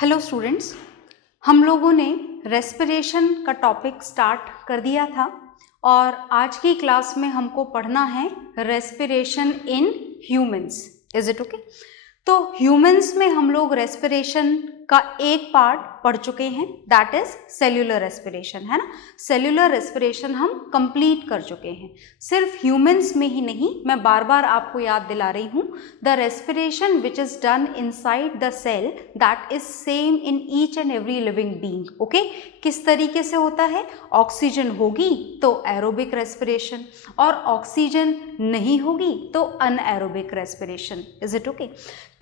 Hello students, हम लोगों ने रेस्पिरेशन का टॉपिक स्टार्ट कर दिया था और आज की क्लास में हमको पढ़ना है respiration in humans. Is it okay? तो ह्यूमंस में हम लोग रेस्पिरेशन का एक पार्ट पढ़ चुके हैं, दैट इज सेल्यूलर रेस्पिरेशन, है ना। सेल्यूलर रेस्पिरेशन हम कंप्लीट कर चुके हैं। सिर्फ ह्यूमंस में ही नहीं, मैं बार बार आपको याद दिला रही हूँ, the respiration which is done inside the cell that is same in each and every living being. Okay, किस तरीके से होता है? ऑक्सीजन होगी तो एरोबिक रेस्पिरेशन और ऑक्सीजन नहीं होगी तो anaerobic respiration. Is it okay?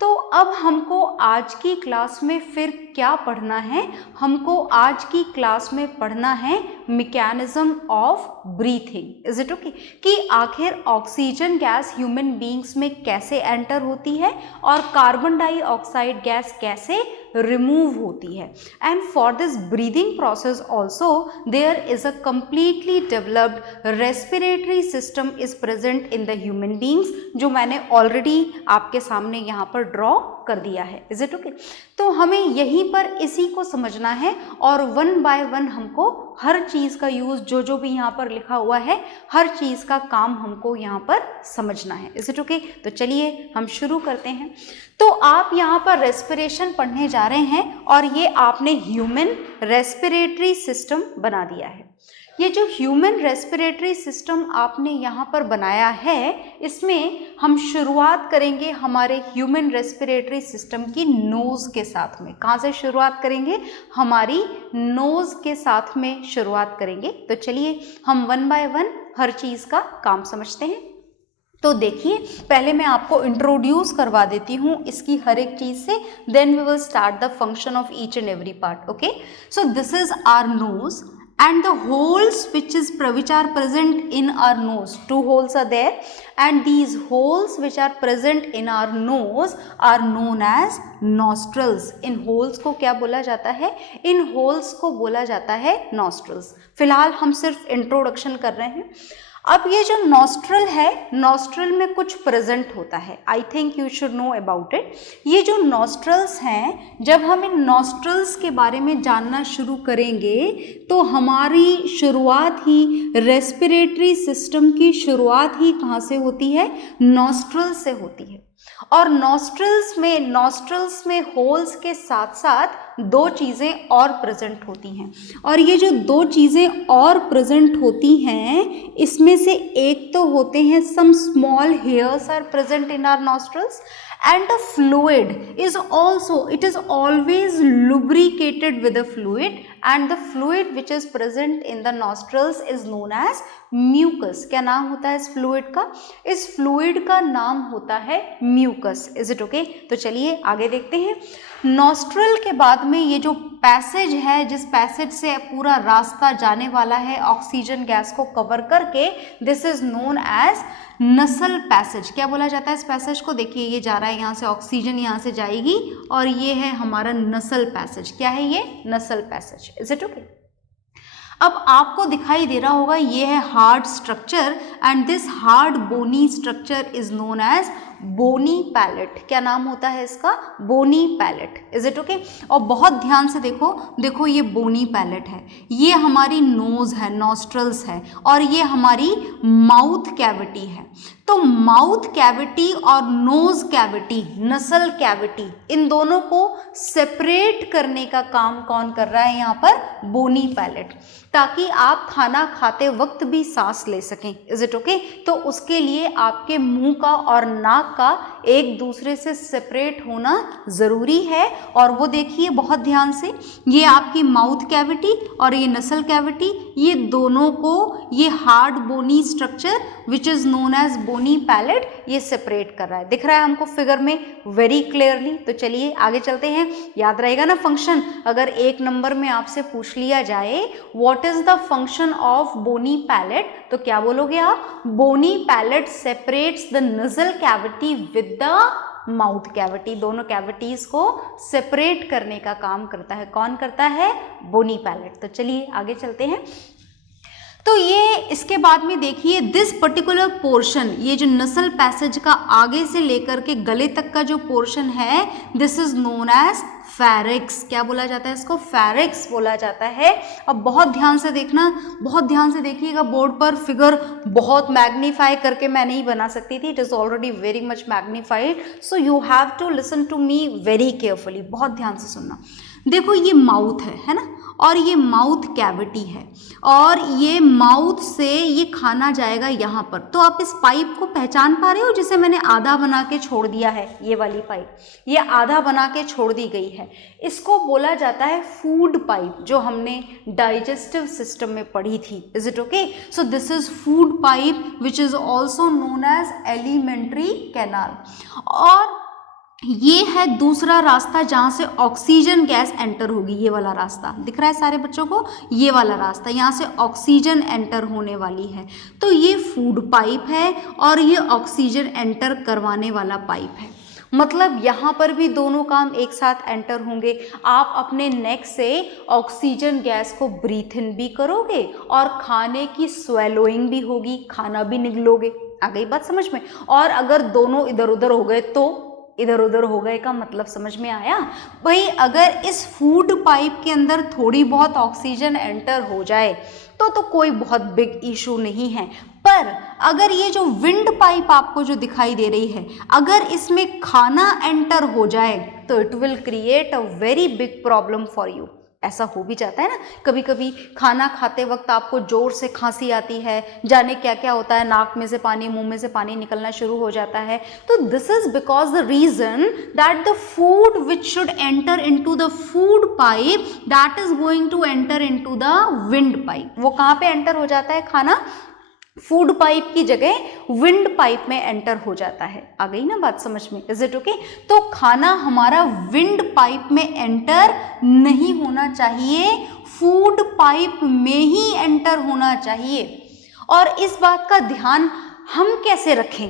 तो अब हमको आज की क्लास में फिर क्या पढ़ना है? हमको आज की क्लास में पढ़ना है mechanism of breathing. Is it okay? कि आखिर ऑक्सीजन गैस ह्यूमन बीइंग्स में कैसे एंटर होती है और कार्बन डाइऑक्साइड गैस कैसे रिमूव होती है। And for this breathing process also there is a completely developed respiratory system is present in the human beings, जो मैंने ऑलरेडी आपके सामने यहाँ पर ड्रॉ कर दिया है। Is it okay? तो हमें यहीं पर इसी को समझना है और वन बाय वन हमको हर चीज का यूज, जो भी यहाँ पर लिखा हुआ है, हर चीज का काम हमको यहाँ पर समझना है। Is it okay? तो चलिए हम शुरू करते हैं। तो आप यहाँ पर रेस्पिरेशन पढ़ने जा रहे हैं और ये आपने ह्यूमन रेस्पिरेटरी सिस्टम बना दिया है। ये जो ह्यूमन रेस्पिरेटरी सिस्टम आपने यहाँ पर बनाया है, इसमें हम शुरुआत करेंगे हमारे ह्यूमन रेस्पिरेटरी सिस्टम की नोज के साथ में। कहाँ से शुरुआत करेंगे? हमारी नोज के साथ में शुरुआत करेंगे। तो चलिए हम वन बाय वन हर चीज का काम समझते हैं। तो देखिए, पहले मैं आपको इंट्रोड्यूस करवा देती हूँ इसकी हर एक चीज से, then we will start the function of each and every part. Okay, so this is our nose and the holes which are present in our nose, two holes are there, and these holes which are present in our nose are known as nostrils. In holes को क्या बोला जाता है? इन holes को बोला जाता है nostrils। फिलहाल हम सिर्फ इंट्रोडक्शन कर रहे हैं। अब ये जो नॉस्ट्रल है, नॉस्ट्रल में कुछ प्रेजेंट होता है, I think you should know about it. ये जो नॉस्ट्रल्स हैं, जब हम इन नॉस्ट्रल्स के बारे में जानना शुरू करेंगे तो हमारी शुरुआत ही, रेस्पिरेटरी सिस्टम की शुरुआत ही कहाँ से होती है? नॉस्ट्रल से होती है। और नॉस्ट्रल्स में होल्स के साथ साथ दो चीज़ें और प्रेजेंट होती हैं, और ये जो दो चीज़ें और प्रेजेंट होती हैं, इसमें से एक तो होते हैं some small hairs are present in our nostrils, and the fluid is also, it is always lubricated with a fluid, and the fluid which is present in the nostrils is known as mucus। क्या नाम होता है इस fluid का? इस fluid का नाम होता है म्यूकस। Is it okay? तो चलिए आगे देखते हैं। नॉस्ट्रल के बाद में ये जो पैसेज है, जिस पैसेज से पूरा रास्ता जाने वाला है ऑक्सीजन गैस को कवर करके, दिस इज नोन एज नसल पैसेज। क्या बोला जाता है इस पैसेज को? देखिए, ये जा रहा है यहाँ से, ऑक्सीजन यहाँ से जाएगी और ये है हमारा नसल पैसेज। क्या है ये? नसल पैसेज। Is it okay? अब आपको दिखाई दे रहा होगा, ये है hard structure, and this hard bony structure is known as bony palate. क्या नाम होता है इसका? Bony palate. Is it okay? और बहुत ध्यान से देखो ये बोनी पैलेट है, ये हमारी नोज है, नॉस्ट्रल्स है, और ये हमारी माउथ कैविटी है। तो माउथ कैविटी और नोज कैविटी, नसल कैविटी, इन दोनों को सेपरेट करने का काम कौन कर रहा है यहाँ पर? बोनी पैलेट, ताकि आप खाना खाते वक्त भी सांस ले सकें। Is it okay? तो उसके लिए आपके मुंह का और नाक का एक दूसरे से सेपरेट होना जरूरी है। और वो देखिए बहुत ध्यान से, ये आपकी माउथ कैविटी और ये नसल कैविटी, ये दोनों को ये hard bony structure which is known as bony palate, ये सेपरेट कर रहा है। दिख रहा है हमको फिगर में वेरी क्लियरली। तो चलिए आगे चलते हैं। याद रहेगा ना फंक्शन? अगर एक नंबर में आपसे पूछ लिया जाए what is the function of bony palate, तो क्या बोलोगे आप? Bony palate separates the nasal cavity with the mouth cavity. दोनों कैविटीज को सेपरेट करने का काम करता है। कौन करता है? Bony palate. तो चलिए आगे चलते हैं। तो ये इसके बाद में देखिए दिस पर्टिकुलर पोर्शन, ये जो नसल पैसेज का आगे से लेकर के गले तक का जो पोर्शन है, दिस इज नोन एज फेरिक्स। क्या बोला जाता है इसको? फेरिक्स बोला जाता है। अब बहुत ध्यान से देखना, बहुत ध्यान से देखिएगा, बोर्ड पर फिगर बहुत मैग्नीफाई करके मैं नहीं बना सकती थी, it is already very much magnified, so you have to listen to me very carefully, बहुत ध्यान से सुनना। देखो ये माउथ है ना, और ये माउथ कैविटी है, और ये माउथ से ये खाना जाएगा यहाँ पर। तो आप इस पाइप को पहचान पा रहे हो, जिसे मैंने आधा बना के छोड़ दिया है, ये वाली पाइप, ये आधा बना के छोड़ दी गई है, इसको बोला जाता है फूड पाइप, जो हमने डाइजेस्टिव सिस्टम में पढ़ी थी। Is it okay? So this is food pipe which is also known as alimentary canal. और ये है दूसरा रास्ता जहाँ से ऑक्सीजन गैस एंटर होगी, ये वाला रास्ता दिख रहा है सारे बच्चों को, ये वाला रास्ता, यहाँ से ऑक्सीजन एंटर होने वाली है। तो ये फूड पाइप है और ये ऑक्सीजन एंटर करवाने वाला पाइप है। मतलब यहाँ पर भी दोनों काम एक साथ एंटर होंगे। आप अपने नेक से ऑक्सीजन गैस को ब्रीथ इन भी करोगे और खाने की स्वेलोइंग भी होगी, खाना भी निगलोगे। आ गई बात समझ में? और अगर दोनों इधर उधर हो गए तो इधर उधर हो गए का मतलब समझ में आया? भाई अगर इस फूड पाइप के अंदर थोड़ी बहुत ऑक्सीजन एंटर हो जाए तो कोई बहुत बिग इशू नहीं है, पर अगर ये जो विंड पाइप आपको जो दिखाई दे रही है, अगर इसमें खाना एंटर हो जाए तो it will create a very big problem for you. ऐसा हो भी जाता है ना, कभी कभी खाना खाते वक्त आपको जोर से खांसी आती है, जाने क्या क्या होता है, नाक में से पानी, मुंह में से पानी निकलना शुरू हो जाता है। तो this is because the reason that the food which should enter into the food pipe that is going to enter into the wind pipe. वो कहाँ पे एंटर हो जाता है खाना? फूड पाइप की जगह विंड पाइप में एंटर हो जाता है। आ गई ना बात समझ में? Is it okay? तो खाना हमारा विंड पाइप में एंटर नहीं होना चाहिए, फूड पाइप में ही एंटर होना चाहिए। और इस बात का ध्यान हम कैसे रखें?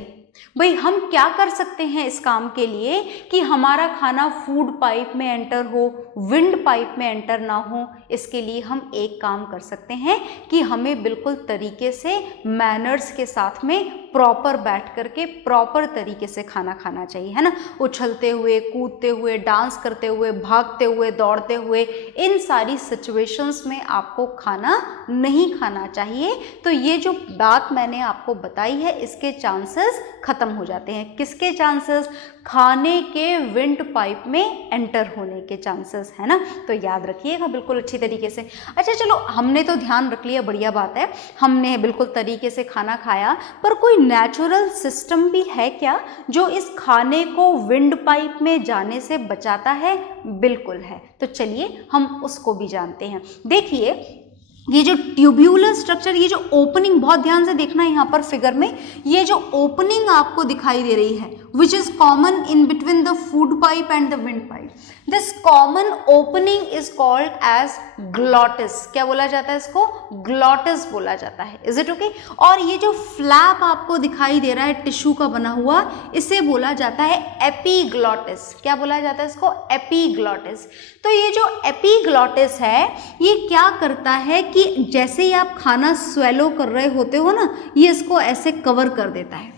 भाई हम क्या कर सकते हैं इस काम के लिए कि हमारा खाना फूड पाइप में एंटर हो, विंड पाइप में एंटर ना हो? इसके लिए हम एक काम कर सकते हैं कि हमें बिल्कुल तरीके से मैनर्स के साथ में प्रॉपर बैठ करके प्रॉपर तरीके से खाना खाना चाहिए, है ना? उछलते हुए, कूदते हुए, डांस करते हुए, भागते हुए, दौड़ते हुए, इन सारी सिचुएशंस में आपको खाना नहीं खाना चाहिए। तो ये जो बात मैंने आपको बताई है, इसके चांसेस खत्म हो जाते हैं। किसके चांसेस? खाने के विंड पाइप में एंटर होने के चांसेस, है ना? तो याद रखिएगा बिल्कुल अच्छी तरीके से। अच्छा चलो, हमने तो ध्यान रख लिया, बढ़िया बात है, हमने बिल्कुल तरीके से खाना खाया, पर कोई नेचुरल सिस्टम भी है क्या जो इस खाने को विंड पाइप में जाने से बचाता है? बिल्कुल है। तो चलिए हम उसको भी जानते हैं। देखिए ये जो ट्यूब्यूलर स्ट्रक्चर, ये जो ओपनिंग, बहुत ध्यान से देखना है यहाँ पर फिगर में, ये जो ओपनिंग आपको दिखाई दे रही है which is common in between the food pipe and the wind pipe, this common opening is called as glottis। क्या बोला जाता है इसको? glottis बोला जाता है। is it okay? और ये जो फ्लैप आपको दिखाई दे रहा है टिश्यू का बना हुआ, इसे बोला जाता है एपीग्लॉटिस। क्या बोला जाता है इसको? एपीग्लॉटिस। तो ये जो एपीग्लॉटिस है, ये क्या करता है कि जैसे ही आप खाना स्वेलो कर रहे होते हो ना, ये इसको ऐसे कवर कर देता है।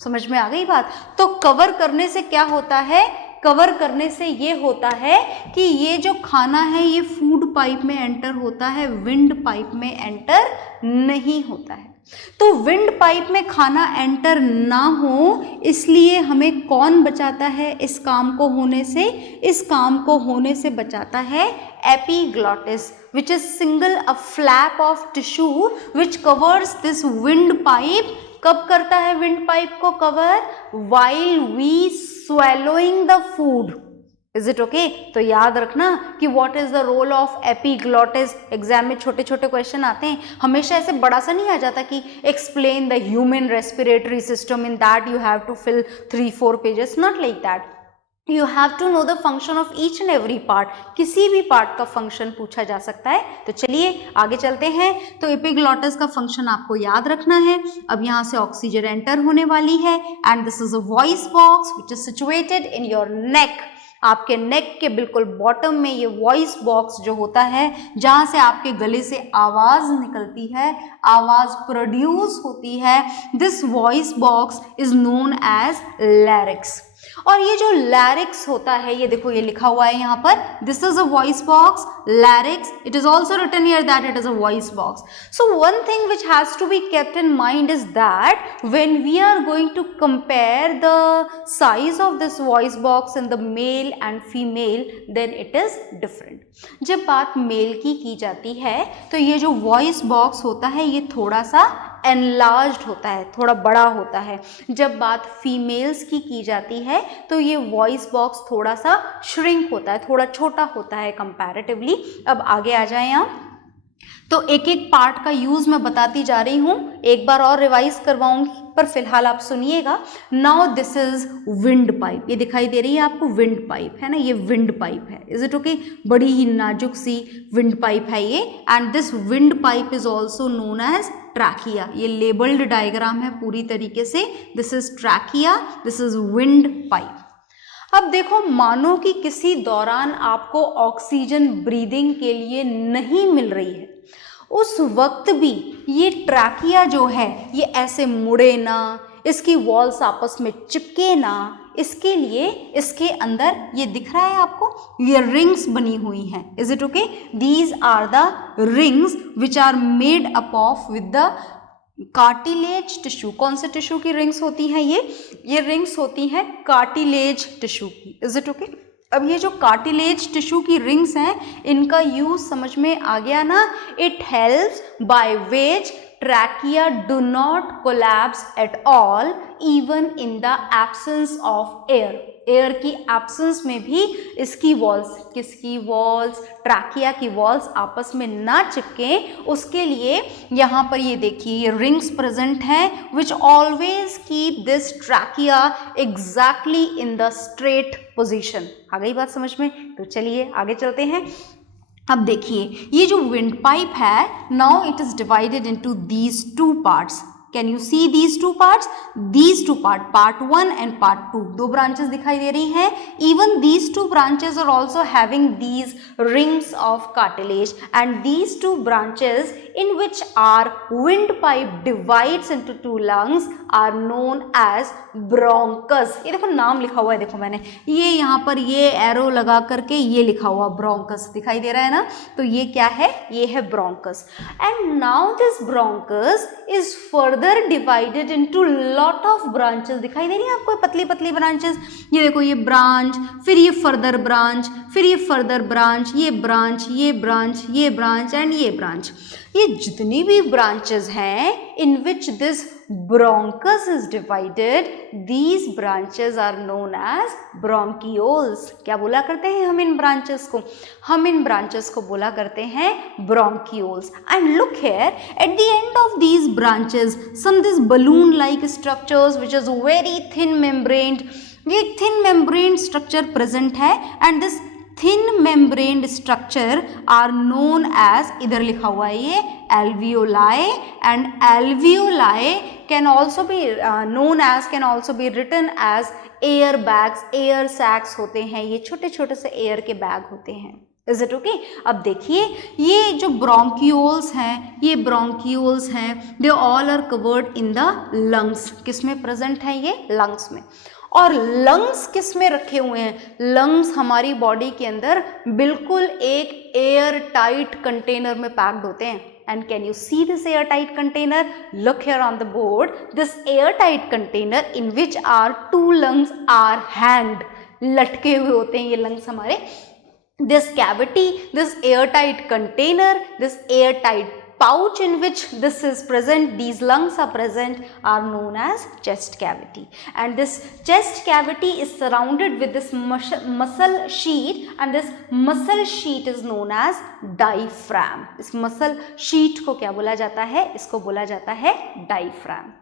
समझ में आ गई बात? तो कवर करने से क्या होता है? कवर करने से ये होता है कि ये जो खाना है ये फूड पाइप में एंटर होता है, विंड पाइप में एंटर नहीं होता है। तो विंड पाइप में खाना एंटर ना हो, इसलिए हमें कौन बचाता है इस काम को होने से? इस काम को होने से बचाता है epiglottis, which is single a flap of tissue which covers this wind pipe। कब करता है विंड पाइप को cover? while we swallowing the food। Is it okay? तो याद रखना कि what is the role of epiglottis। Exam में छोटे छोटे क्वेश्चन आते हैं, हमेशा ऐसे बड़ा सा नहीं आ जाता कि explain the human respiratory system, in that you have to fill 3-4 pages, not like that। You have to know the function of each and every part। किसी भी पार्ट का फंक्शन पूछा जा सकता है। तो चलिए आगे चलते हैं। तो एपिग्लॉटिस का फंक्शन आपको याद रखना है। अब यहाँ से ऑक्सीजन एंटर होने वाली है, and this is a voice box which is situated in your neck. आपके नेक के बिल्कुल बॉटम में ये वॉइस बॉक्स जो होता है, जहाँ से आपके गले से आवाज़ निकलती है, आवाज़ प्रोड्यूस होती है, this voice box is known as larynx. और ये जो लैरिक्स होता है, ये देखो ये लिखा हुआ है यहाँ पर, this is a voice box, larynx, it is also written here that it is a voice box. So one thing which has to be kept in mind is that when we are going to compare the size of this voice box in the male and female, then it is different. जब बात mail की जाती है तो ये जो voice box होता है ये थोड़ा सा एनलार्ज्ड होता है, थोड़ा बड़ा होता है. जब बात फीमेल्स की जाती है तो ये वॉइस बॉक्स थोड़ा सा श्रिंक होता है, थोड़ा छोटा होता है कंपैरेटिवली. अब आगे आ जाएं आप. तो एक एक पार्ट का यूज मैं बताती जा रही हूँ, एक बार और रिवाइज करवाऊंगी, पर फिलहाल आप सुनिएगा. Now this is wind pipe, ये दिखाई दे रही है आपको विंड पाइप, है ना, ये विंड पाइप है. Is it okay? बड़ी ही नाजुक सी विंड पाइप है ये. And this wind pipe is also known as trachea. ये लेबल्ड डायग्राम है पूरी तरीके से. This is trachea, this is wind pipe. अब देखो, मानो कि किसी दौरान आपको ऑक्सीजन ब्रीदिंग के लिए नहीं मिल रही है, उस वक्त भी ये ट्रैकिया जो है ये ऐसे मुड़े ना, इसकी वॉल्स आपस में चिपके ना, इसके लिए इसके अंदर ये दिख रहा है आपको, ये रिंग्स बनी हुई हैं. Is it okay? These are the rings which are made up of with the cartilage tissue. कौन से टिश्यू की रिंग्स होती हैं? ये रिंग्स होती हैं कार्टिलेज टिश्यू की. Is it okay? अब ये जो कार्टिलेज टिश्यू की रिंग्स हैं, इनका यूज समझ में आ गया ना. It helps by which trachea do not collapse at all even in the absence of air. Air की एब्सेंस में भी इसकी वॉल्स, किसकी वॉल्स? ट्रैकिया की वॉल्स आपस में ना चिपके, उसके लिए यहाँ पर ये देखिए ये रिंग्स प्रेजेंट हैं which always keep this trachea exactly in the straight position. आ गई बात समझ में? तो चलिए आगे चलते हैं. अब देखिए ये जो विंड पाइप है, now it is divided into these two parts. Can you see these two parts? These two parts, part 1 and part 2, दो branches दिखाई दे रही हैं. Even these two branches are also having these rings of cartilage, and these two branches in which our windpipe divides into two lungs are known as bronchus. ये देखो नाम लिखा हुआ है, देखो मैंने ये यहाँ पर ये एरो लगा करके ये लिखा हुआ bronchus दिखाई दे रहा है ना. तो ये क्या है? ये है bronchus. And now this bronchus is further divided into lot of branches. दिखाई दे रही है आपको पतली पतली ब्रांचेस. ये देखो ये ब्रांच, फिर ये फर्दर ब्रांच, फिर ये फर्दर ब्रांच, ये ब्रांच, ये ब्रांच, ये ब्रांच एंड ये ब्रांच. ये जितनी भी ब्रांचेस हैं in which this bronchus is divided, these branches are known as bronchioles. क्या बोला करते हैं हम इन ब्रांचेस को? हम इन ब्रांचेस को बोला करते हैं bronchioles. And look here, at the end of these branches, some this balloon-like structures which is very thin membraned. ये thin membrane structure present है, and this thin membrane structure are known as, इधर लिखा हुआ है ये alveoli, and alveoli can also be known as, can also be written as air bags. air sacs होते हैं, ये छोटे छोटे से एयर के बैग होते हैं. Is it okay? अब देखिए ये जो ब्रोंकियोल्स हैं, ये ब्रोंकियोल्स हैं, they all are covered in the lungs. किस में प्रेजेंट है? ये लंग्स में. और लंग्स किस में रखे हुए हैं? लंग्स हमारी बॉडी के अंदर बिल्कुल एक एयर टाइट कंटेनर में पैक्ड होते हैं. And can you see this airtight container? Look here on the board. This airtight container in which our two lungs are hanged. लटके हुए होते हैं ये lungs हमारे. This cavity, this airtight container, this airtight pouch in which this is present, these lungs are present, are known as chest cavity. And this chest cavity is surrounded with this muscle sheet, and this muscle sheet is known as diaphragm. इस muscle sheet को क्या बोला जाता है? इसको बोला जाता है diaphragm.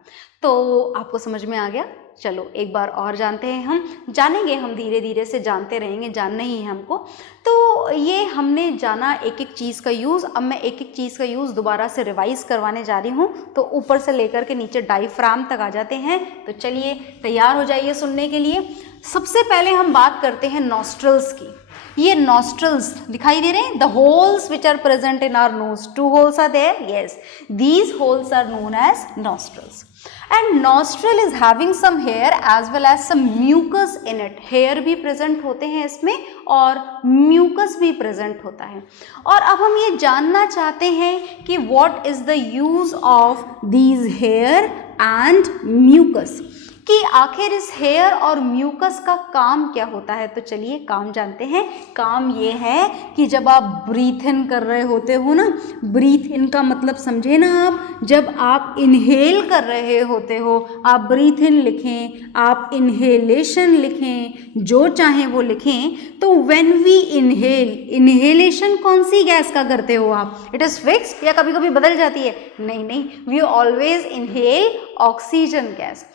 तो आपको समझ में आ गया? चलो एक बार और जानते हैं, हम जानेंगे, हम धीरे धीरे से जानते रहेंगे, जानना ही है हमको. तो ये हमने जाना एक एक चीज़ का यूज़. अब मैं एक एक चीज़ का यूज़ दोबारा से रिवाइज करवाने जा रही हूँ. तो ऊपर से लेकर के नीचे डायफ्राम तक आ जाते हैं. तो चलिए तैयार हो जाइए सुनने के लिए. सबसे पहले हम बात करते हैं नॉस्ट्रल्स की। ये नॉस्ट्रल्स दिखाई दे रहे हैं, the holes which are present in our nose, 2 holes are there, yes, these holes are known as nostrils. And nostril is having some hair as well as some mucus in it. hair भी present होते हैं इसमें और mucus भी present होता है। और अब हम ये जानना चाहते हैं कि what is the use of these hair and mucus, कि आखिर इस हेयर और म्यूकस का काम क्या होता है। तो चलिए काम जानते हैं। काम ये है कि जब आप ब्रीथ इन कर रहे होते हो ना, ब्रीथ इन का मतलब समझे ना आप, जब आप इनहेल कर रहे होते हो, आप ब्रीथ इन लिखें, आप इनहेलेशन लिखें, जो चाहें वो लिखें। तो व्हेन वी इनहेल, इनहेलेशन कौन सी गैस का करते हो आप? इट इज़ फिक्स्ड या कभी कभी बदल जाती है? नहीं, we always inhale oxygen gas.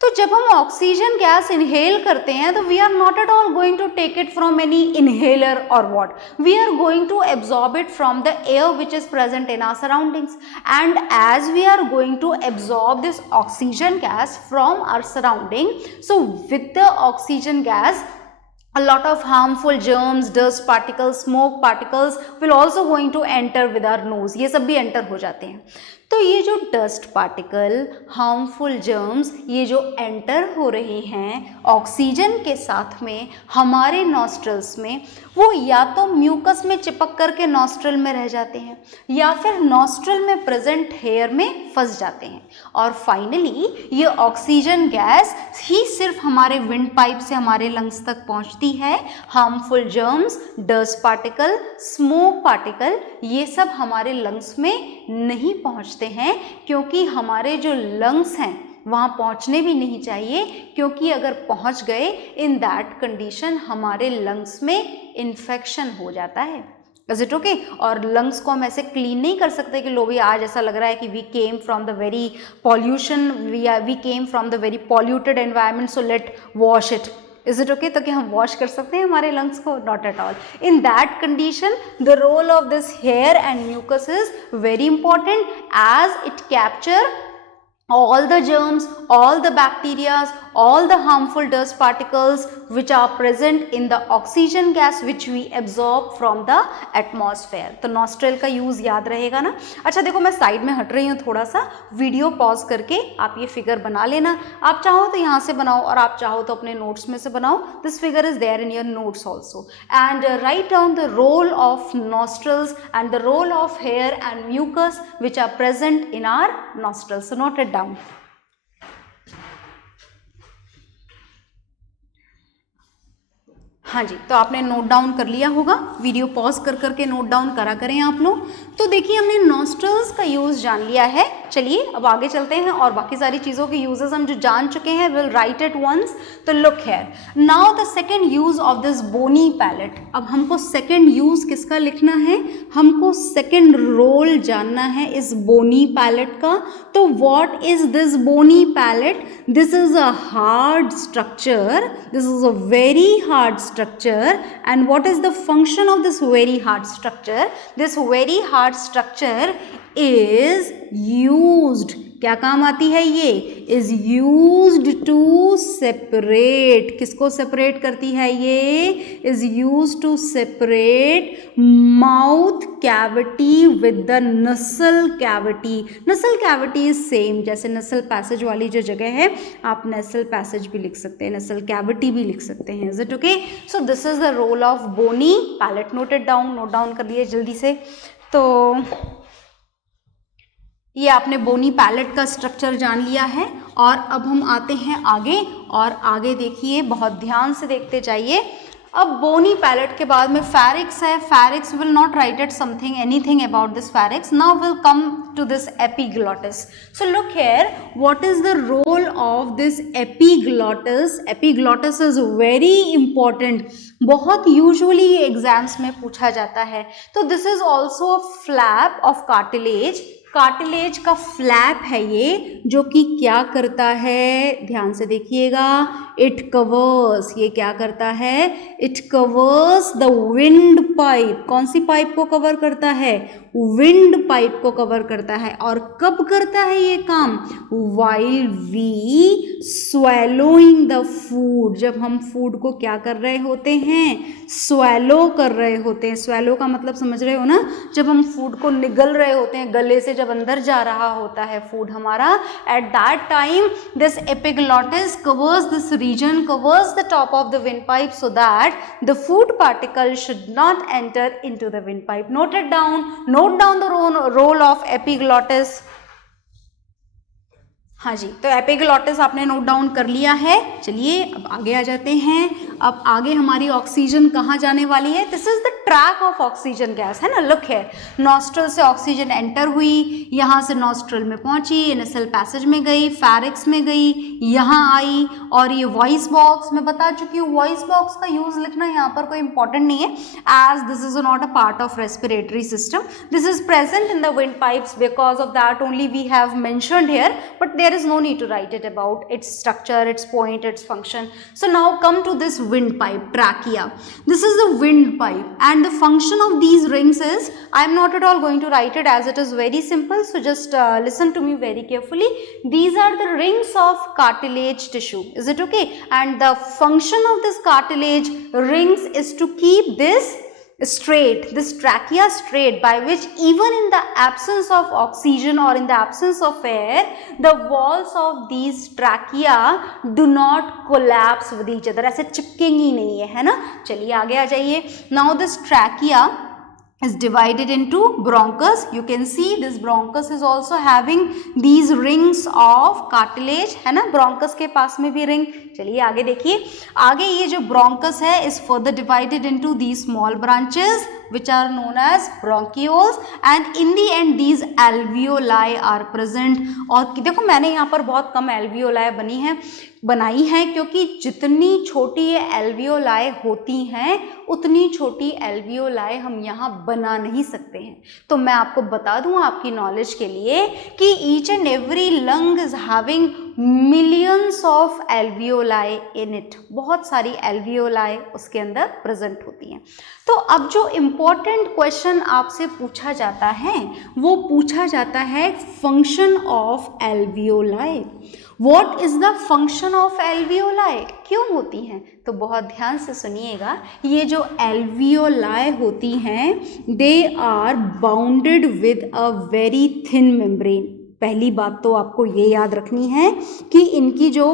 तो जब हम ऑक्सीजन गैस इनहेल करते हैं तो we are not at all going to take it from any inhaler और what, we are going to absorb it from the air which is present in our surroundings. And as we are going to absorb this oxygen gas from our surrounding, so with the oxygen gas a lot of harmful germs, dust particles, smoke particles will also going to enter with our nose. ये सब भी enter हो जाते हैं। तो ये जो dust particle, harmful germs, ये जो एंटर हो रहे हैं ऑक्सीजन के साथ में हमारे नॉस्ट्रल्स में, वो या तो म्यूकस में चिपक करके नॉस्ट्रल में रह जाते हैं या फिर नॉस्ट्रल में प्रेजेंट हेयर में फंस जाते हैं। और फाइनली ये ऑक्सीजन गैस ही सिर्फ हमारे विंड पाइप से हमारे लंग्स तक पहुंचती है। Harmful germs, dust particle, smoke particle, ये सब हमारे लंग्स में नहीं पहुंचते हैं, क्योंकि हमारे जो लंग्स हैं वहाँ पहुँचने भी नहीं चाहिए, क्योंकि अगर पहुँच गए इन दैट कंडीशन हमारे लंग्स में इन्फेक्शन हो जाता है। Is it okay? और लंग्स को हम ऐसे क्लीन नहीं कर सकते कि लो भी आज ऐसा लग रहा है कि we came from the very pollution, we came from the very polluted environment, so let wash it. Is it okay? तो क्या हम वॉश कर सकते हैं हमारे लंग्स को? Not at all. In that condition the role of this hair and mucus is very important, as it capture all the germs, all the bacteria, all the harmful dust particles which are present in the oxygen gas which we absorb from the atmosphere. तो nostril का use याद रहेगा ना। अच्छा देखो, मैं side में हट रही हूँ थोड़ा सा, वीडियो पॉज करके आप ये फिगर बना लेना। आप चाहो तो यहाँ से बनाओ और आप चाहो तो अपने नोट्स में से बनाओ। This figure is there in your notes also. And write down the role of nostrils and the role of hair and mucus which are present in our nostrils. So note it down. हाँ जी, तो आपने note down कर लिया होगा। Video pause कर करके note down करा करें आप लोग। तो देखिए, हमने नॉस्ट्रल्स का यूज़ जान लिया है। चलिए अब आगे चलते हैं और बाकी सारी चीज़ों के यूजेस हम जो जान चुके हैं, विल राइट इट वंस। तो look here, now the second use of this bony palate. अब हमको सेकेंड यूज किसका लिखना है? हमको सेकेंड रोल जानना है इस बोनी पैलेट का। तो what is this bony palate? This is a hard structure, this is a very hard structure. And what is the function of this very hard structure? This very hard structure is used, क्या काम आती है ये? Is used to separate, किसको separate करती है ये? Is used to separate mouth cavity with the nasal cavity. Nasal cavity is same, जैसे नसल पैसेज वाली जो जगह है, आप नसल पैसेज भी लिख सकते हैं, नसल कैविटी भी लिख सकते हैं। Is it okay? So this is the role of bony palate. Noted down, note down कर लिए जल्दी से। तो ये आपने बोनी पैलेट का स्ट्रक्चर जान लिया है। और अब हम आते हैं आगे, और आगे देखिए, बहुत ध्यान से देखते जाइए। अब बोनी पैलेट के बाद में फेरिक्स है। Pharynx will not write it something anything about this pharynx. Now will come to this epiglottis. So look here, what is the role of this epiglottis? Epiglottis is very important, बहुत usually exams में पूछा जाता है। तो this is also a flap of cartilage. Cartilage का flap है ये, जो कि क्या करता है, ध्यान से देखिएगा, इट कवर्स, ये क्या करता है, it covers the wind pipe. कौन सी पाइप को कवर करता है, विंड पाइप को कवर करता है। और कब करता है ये काम, वाइल वी स्वैलोइंग द फूड, जब हम फूड को क्या कर रहे होते हैं, स्वैलो कर रहे होते हैं। स्वैलो का मतलब समझ रहे हो ना, जब हम फूड को निगल रहे होते हैं, गले से जब अंदर जा रहा होता है फूड हमारा, at that time this epiglottis covers this region, covers the top of the windpipe so that the food particles should not enter into the windpipe. Note it down. Note down the role of epiglottis. हाँ जी, तो epiglottis आपने note down कर लिया है। चलिए अब आगे आ जाते हैं। अब आगे हमारी ऑक्सीजन कहाँ जाने वाली है, this is the track of oxygen gas, है ना। लुक है, नॉस्ट्रल से ऑक्सीजन एंटर हुई, यहाँ से नॉस्ट्रल में पहुंची, नेसल पैसेज में गई, फेरिक्स में गई, यहाँ आई, और ये वॉइस बॉक्स मैं बता चुकी हूँ। वॉइस बॉक्स का यूज लिखना यहाँ पर कोई इंपॉर्टेंट नहीं है, as this is not a part of respiratory system. This is present in the wind pipes, because of that only we have mentioned here, but there is no need to write it about its structure, its point, its function. So now come to this windpipe, trachea. This is the windpipe, and the function of these rings is, I am not at all going to write it as it is very simple, so just listen to me very carefully. These are the rings of cartilage tissue. Is it okay? And the function of this cartilage rings is to keep this straight, this trachea straight, by which even in the absence of oxygen or in the absence of air, the walls of these trachea do not collapse with each other. ऐसे चिपकेंगी नहीं है ना। चलिए आगे आ जाइए। Now this trachea is divided into bronchus. You can see this bronchus is also having these rings of cartilage, है ना। bronchus के पास में भी ring। चलिए आगे देखिए, आगे ये जो bronchus है is further divided into these small branches which are known as bronchioles, and in the end these alveoli are present. और देखो मैंने यहाँ पर बहुत कम alveoli बनाई हैं, क्योंकि जितनी छोटी ये एल्वियोलाई होती हैं उतनी छोटी एल्वियोलाई हम यहाँ बना नहीं सकते हैं। तो मैं आपको बता दूँ आपकी नॉलेज के लिए कि each and every lung is having millions of alveoli in it. बहुत सारी एल्वियोलाई उसके अंदर प्रेजेंट होती हैं। तो अब जो इम्पोर्टेंट क्वेश्चन आपसे पूछा जाता है वो पूछा जाता है function of alveoli. What is the function of alveoli? क्यों होती हैं? तो बहुत ध्यान से सुनिएगा। ये जो alveoli होती हैं they are bounded with a very thin membrane. पहली बात तो आपको ये याद रखनी है कि इनकी जो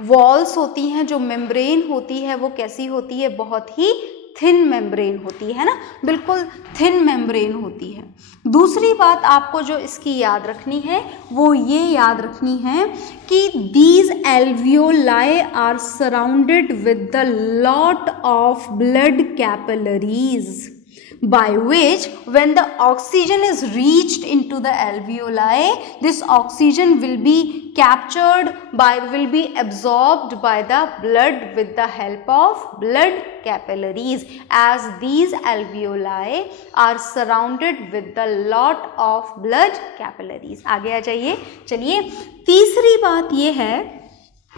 वॉल्स होती हैं, जो मेम्ब्रेन होती है, वो कैसी होती है, बहुत ही थिन मेम्ब्रेन होती है ना, बिल्कुल थिन मेम्ब्रेन होती है। दूसरी बात आपको जो इसकी याद रखनी है वो ये याद रखनी है कि these alveoli are surrounded with the lot of blood capillaries, by which when the oxygen is reached into the alveoli, this oxygen will be absorbed by the blood with the help of blood capillaries, as these alveoli are surrounded with the lot of blood capillaries. आगे आ जाइए। चलिए तीसरी बात ये है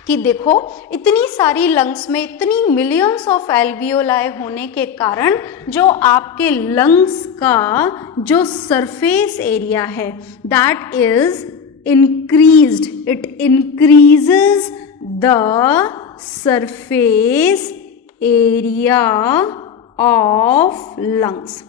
कि देखो इतनी सारी लंग्स में इतनी मिलियंस ऑफ एल्वियोलाई होने के कारण जो आपके लंग्स का जो सरफेस एरिया है that is increased, it increases the surface area of lungs,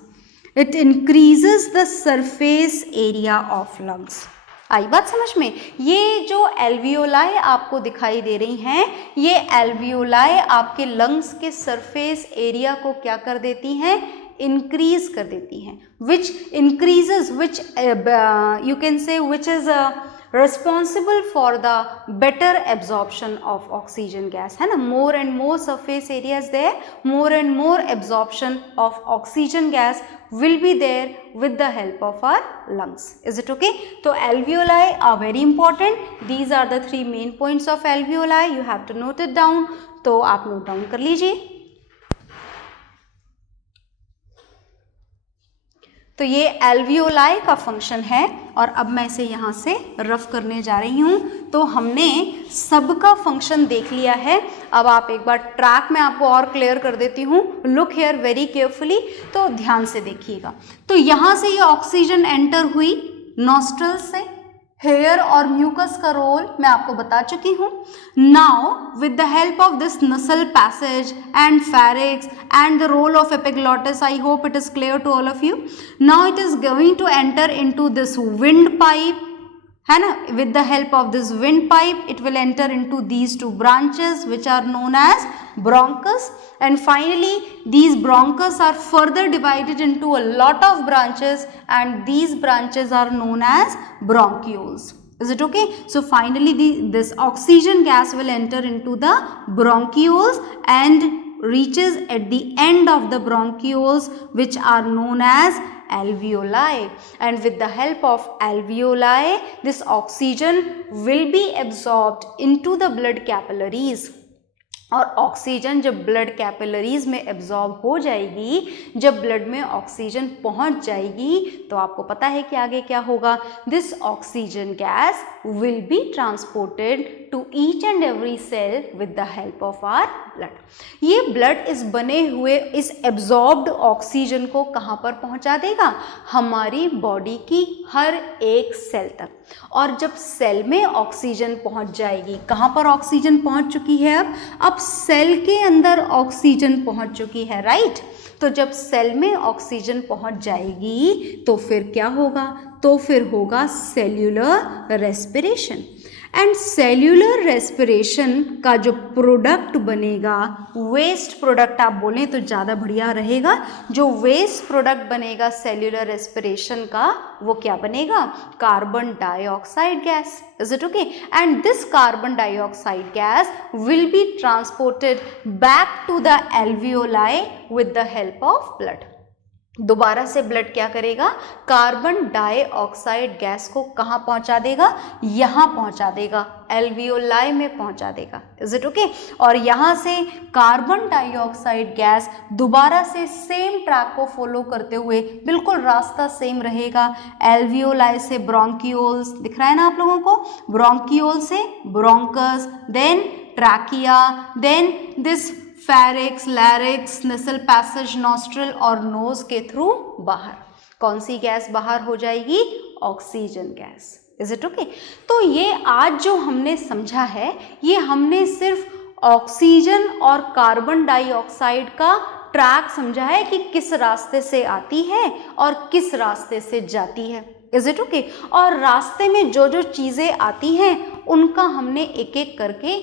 it increases the surface area of lungs. आई बात समझ में? ये जो एल्वियोलाई आपको दिखाई दे रही हैं, ये एल्वियोलाई आपके लंग्स के सरफेस एरिया को क्या कर देती हैं, इंक्रीज कर देती हैं, which increases, which you can say which is responsible for the better absorption of oxygen gas, है ना। more and more surface area is there, more and more absorption of oxygen gas will be there with the help of our lungs. Is it okay? So alveoli are very important. These are the three main points of alveoli. You have to note it down. तो आप note down कर लीजिए। तो ये alveoli का function है और अब मैं इसे यहाँ से रफ करने जा रही हूँ। तो हमने सबका फंक्शन देख लिया है। अब आप एक बार ट्रैक में आपको और क्लियर कर देती हूँ। लुक हियर वेरी केयरफुली, तो ध्यान से देखिएगा। तो यहाँ से ये ऑक्सीजन एंटर हुई नॉस्ट्रल से। हेयर और म्यूकस का रोल मैं आपको बता चुकी हूँ। Now with the help of this nasal passage and pharynx and the role of epiglottis, I hope it is clear to all of you. Now it is going to enter into this wind pipe, है ना। With the help of this wind pipe it will enter into these two branches which are known as bronchus, and finally these bronchus are further divided into a lot of branches and these branches are known as bronchioles. Is it okay? So finally this oxygen gas will enter into the bronchioles and reaches at the end of the bronchioles which are known as alveoli, and with the help of alveoli this oxygen will be absorbed into the blood capillaries। और oxygen जब blood capillaries में absorb हो जाएगी, जब blood में oxygen पहुंच जाएगी, तो आपको पता है कि आगे क्या होगा। This oxygen gas will be transported to each and every cell with the help of our blood. ये ब्लड इस बने हुए इस एब्जॉर्ब्ड ऑक्सीजन को कहाँ पर पहुंचा देगा? हमारी बॉडी की हर एक सेल तक। और जब सेल में ऑक्सीजन पहुंच जाएगी, कहाँ पर ऑक्सीजन पहुंच चुकी है? अब सेल के अंदर ऑक्सीजन पहुंच चुकी है, राइट। तो जब सेल में ऑक्सीजन पहुंच जाएगी तो फिर क्या होगा? तो फिर होगा cellular respiration. And cellular respiration का जो प्रोडक्ट बनेगा, वेस्ट प्रोडक्ट आप बोलें तो ज़्यादा बढ़िया रहेगा, जो वेस्ट प्रोडक्ट बनेगा सेल्यूलर रेस्पिरेशन का, वो क्या बनेगा? Carbon dioxide gas. Is it okay? And this carbon dioxide gas will be transported back to the alveoli with the help of blood. दोबारा से ब्लड क्या करेगा? कार्बन डाइऑक्साइड गैस को कहाँ पहुंचा देगा? यहाँ पहुंचा देगा, एल्वियोलाई में पहुंचा देगा। Is it okay? और यहाँ से कार्बन डाइऑक्साइड गैस दोबारा से सेम ट्रैक को फॉलो करते हुए, बिल्कुल रास्ता सेम रहेगा, एल्वियोलाई से ब्रोंकियोल्स, दिख रहा है ना आप लोगों को? ब्रोंकियोल से bronchus, then trachea, then this pharynx, larynx, nasal passage, nostril और नोज के थ्रू बाहर। कौन सी गैस बाहर हो जाएगी? Oxygen gas. Is it okay? तो ये आज जो हमने समझा है, ये हमने सिर्फ ऑक्सीजन और कार्बन डाइऑक्साइड का ट्रैक समझा है कि किस रास्ते से आती है और किस रास्ते से जाती है। Is it okay? और रास्ते में जो जो चीज़ें आती हैं उनका हमने एक एक करके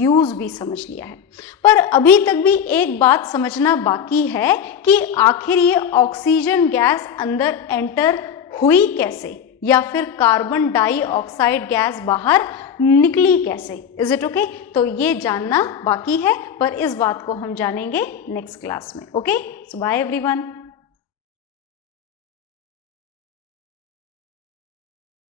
यूज़ भी समझ लिया है। पर अभी तक भी एक बात समझना बाकी है कि आखिर ये ऑक्सीजन गैस अंदर एंटर हुई कैसे, या फिर कार्बन डाइऑक्साइड गैस बाहर निकली कैसे। Is it okay? तो ये जानना बाकी है, पर इस बात को हम जानेंगे नेक्स्ट क्लास में। ओके, सो बाय एवरीवन।